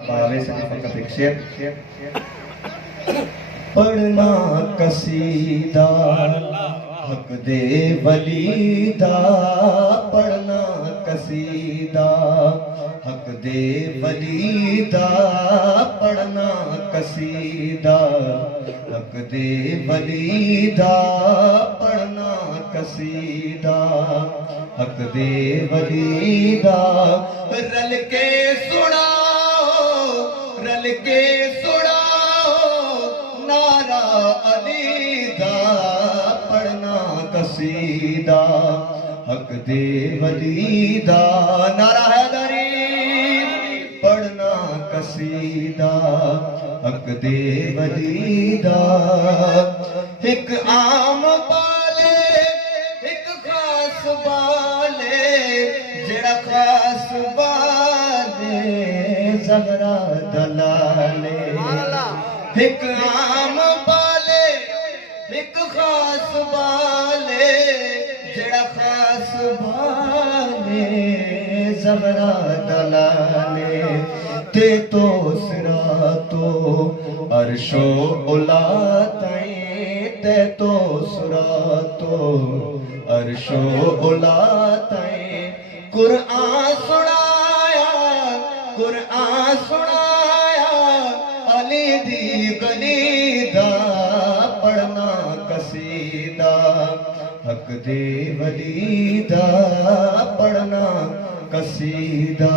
बावे से फकत एक शेर पढ़ना कसीदा हक दे वलीदा पढ़ना कसीदा हक दे वलीदा पढ़ना कसीदा हक दे वलीदा पढ़ना कसीदा हक दे वलीदा रल के सुनाओ नारा अली दा पढ़ना कसीदा हक दे वलीदा नारा हैदरी पढ़ना कसीदा हक दे वलीदा एक आम बाले एक खास बाले जेड़ा खास बाले ज़हरा दलाले एक आम बाले एक खास बाले जेड़ा खास बाले ज़हरा दलाले ते तो सिरा तो अर्शो उला ताईं ते तो सिरा तो अर्शो उला ताईं कुरान सुनाया अली दी गली दा पढ़ना कसीदा हक दे वलीदा पढ़ना कसीदा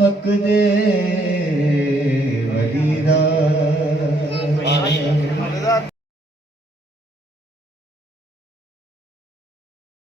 हक दे वलीदा।